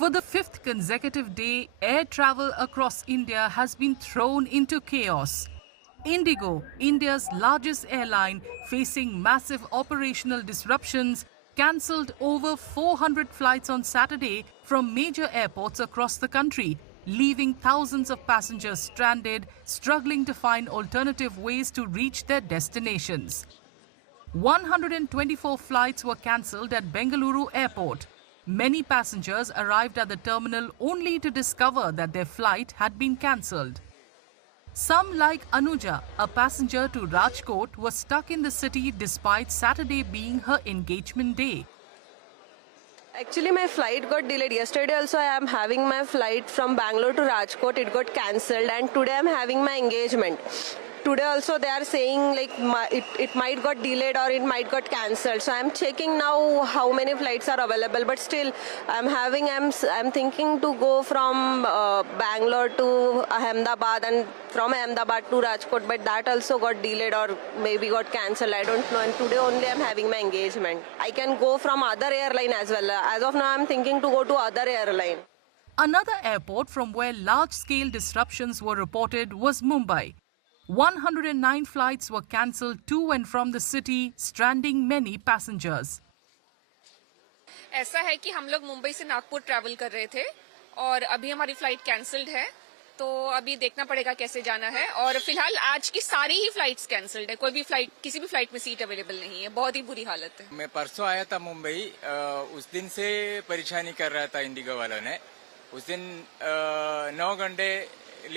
For the fifth consecutive day, air travel across India has been thrown into chaos. Indigo, India's largest airline, facing massive operational disruptions, cancelled over 400 flights on Saturday from major airports across the country, leaving thousands of passengers stranded, struggling to find alternative ways to reach their destinations. 124 flights were cancelled at Bengaluru Airport. Many passengers arrived at the terminal only to discover that their flight had been cancelled. Some, like Anuja, a passenger to Rajkot, was stuck in the city despite Saturday being her engagement day. Actually, my flight got delayed. Yesterday also I am having my flight from Bangalore to Rajkot. It got cancelled, and today I am having my engagement. Today also they are saying like it might got delayed or it might got cancelled. So I'm checking now how many flights are available. But still, I'm thinking to go from Bangalore to Ahmedabad and from Ahmedabad to Rajkot. But that also got delayed or maybe got cancelled. I don't know. And today only I'm having my engagement. I can go from other airline as well. As of now, I'm thinking to go to other airline. Another airport from where large-scale disruptions were reported was Mumbai. 109 flights were cancelled to and from the city, stranding many passengers. ऐसा है कि हम लोग मुंबई से Nagpur travel कर रहे थे और अभी हमारी फ्लाइट कैंसिल्ड है, तो अभी देखना पड़ेगा कैसे जाना है। और फिलहाल आज की सारी ही फ्लाइट्स कैंसिल्ड है, कोई भी फ्लाइट, किसी भी फ्लाइट में सीट अवेलेबल नहीं है। बहुत ही बुरी हालत है। मैं परसों आया था मुंबई, उस दिन से परेशानी कर रहा था इंडिगो वालों ने। उस दिन 9 घंटे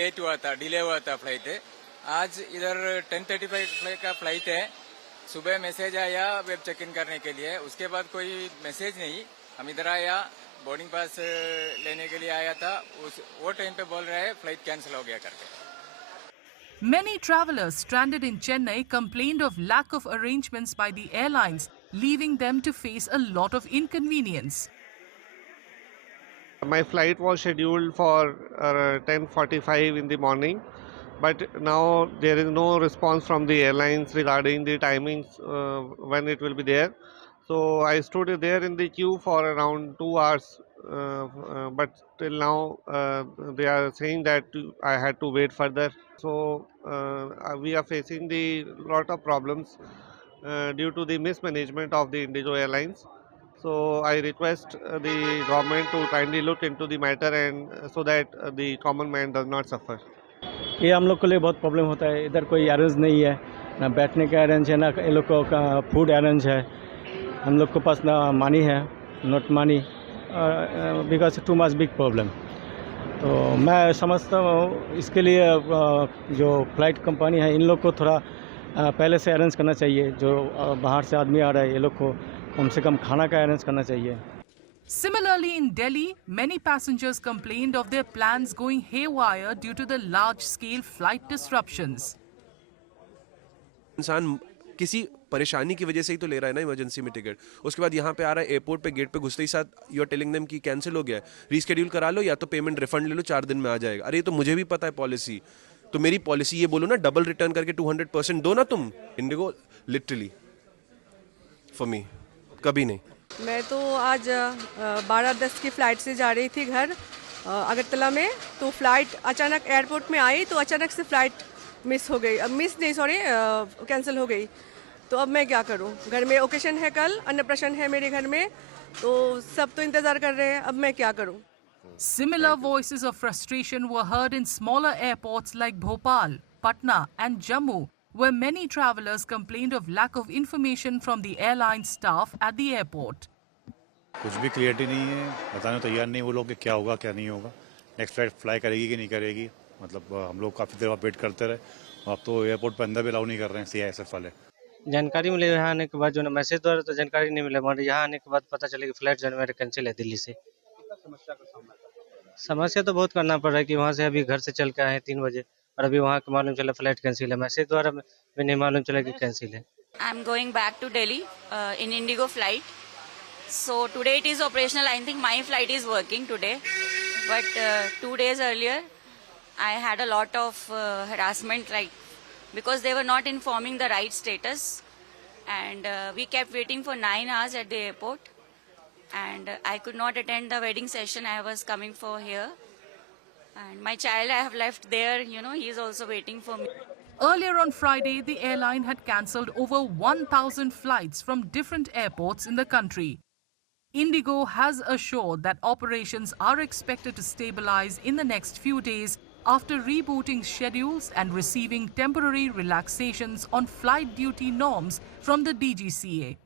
लेट हुआ था, डिले हुआ था फ्लाइट। आज इधर 10:35 का फ्लाइट है। सुबह मैसेज आया वेब चेक इन करने के लिए, उसके बाद कोई मैसेज नहीं। हम इधर आया, बोर्डिंग पास लेने के लिए आया था, वो टाइम पे बोल रहा है फ्लाइट कैंसिल हो गया करके। Many travelers stranded in Chennai complained of lack of arrangements by the airlines, leaving them to face a lot of inconvenience. My flight was scheduled for 10:45 in the morning. But now there is no response from the airlines regarding the timings when it will be there. So I stood there in the queue for around 2 hours, but till now they are saying that I had to wait further. So we are facing the lot of problems due to the mismanagement of the Indigo Airlines. So I request the government to kindly look into the matter and so that the common man does not suffer. ये हम लोग के लिए बहुत problem होता है। इधर कोई अरेंज नहीं है, ना बैठने का अरेंज है, ना ये लोग का फूड अरेंज है। हम लोग के पास ना मनी है, not money, because too much big problem. तो मैं समझता हूँ इसके लिए जो फ्लाइट कंपनी है इन लोग को थोड़ा पहले से अरेंज करना चाहिए। जो बाहर से आदमी आ रहा है ये लोग को कम से कम खाना का अरेंज करना चाहिए। Similarly, in Delhi, many passengers complained of their plans going haywire due to the large-scale flight disruptions. इंसान किसी परेशानी की वजह से ही तो ले रहा है ना इमरजेंसी में टिकट। उसके बाद यहाँ पे आ रहा है, एयरपोर्ट पे गेट पे घुसते ही साथ यू आर टेलिंग देम कि कैंसिल हो गया है, रीस्केड्यूल करा लो या तो पेमेंट रिफंड ले लो, 4 दिन में आ जाएगा। अरे ये तो मुझे भी पता है पॉलिसी, तो मेरी पॉलिसी ये बोलो ना, डबल रिटर्न करके 200% दो ना तुम। इंडिगो लिटरली फॉर मी कभी नहीं। मैं तो आज 12:10 की फ़्लाइट से जा रही थी घर अगरतला में। तो फ्लाइट अचानक एयरपोर्ट में आई तो अचानक से फ़्लाइट मिस हो गई। कैंसिल हो गई। तो अब मैं क्या करूं? घर में ओकेशन है, कल अन्नप्राशन है मेरे घर में, तो सब तो इंतज़ार कर रहे हैं। अब मैं क्या करूं? Similar voices of frustration were heard in smaller airports like Bhopal, Patna and Jammu, where many travelers complained of lack of information from the airline staff at the airport. कुछ भी क्लियरिटी नहीं है, बताने तैयार नहीं वो लोग कि क्या होगा क्या नहीं होगा, नेक्स्ट फ्लाइट फ्लाई करेगी कि नहीं करेगी। मतलब हम लोग काफ़ी देर वेट करते रहे, अब तो एयरपोर्ट पर अंदर भी अलाउ नहीं कर रहे हैं CISF वाले। जानकारी मिले यहाँ आने के बाद, जो ना मैसेज द्वारा तो जानकारी नहीं मिला, मगर यहाँ आने के बाद पता चले कि फ्लाइट जो है मेरे कैंसिल है दिल्ली से। समस्या तो बहुत करना पड़ रहा है कि वहाँ से अभी घर से चल के आए 3 बजे और अभी वहाँ का मालूम चला फ्लाइट कैंसिल है। मैसेज द्वारा भी नहीं मालूम चला कि कैंसिल है। I am going back to Delhi in IndiGo flight, so today it is operational. I think my flight is working today, but 2 days earlier I had a lot of harassment, like because they were not informing the right status, and we kept waiting for 9 hours at the airport. and I could not attend the wedding session. I was coming for here, and my child I have left there. You know, he is also waiting for me. Earlier on Friday, the airline had cancelled over 1,000 flights from different airports in the country. Indigo has assured that operations are expected to stabilize in the next few days after rebooting schedules and receiving temporary relaxations on flight duty norms from the DGCA.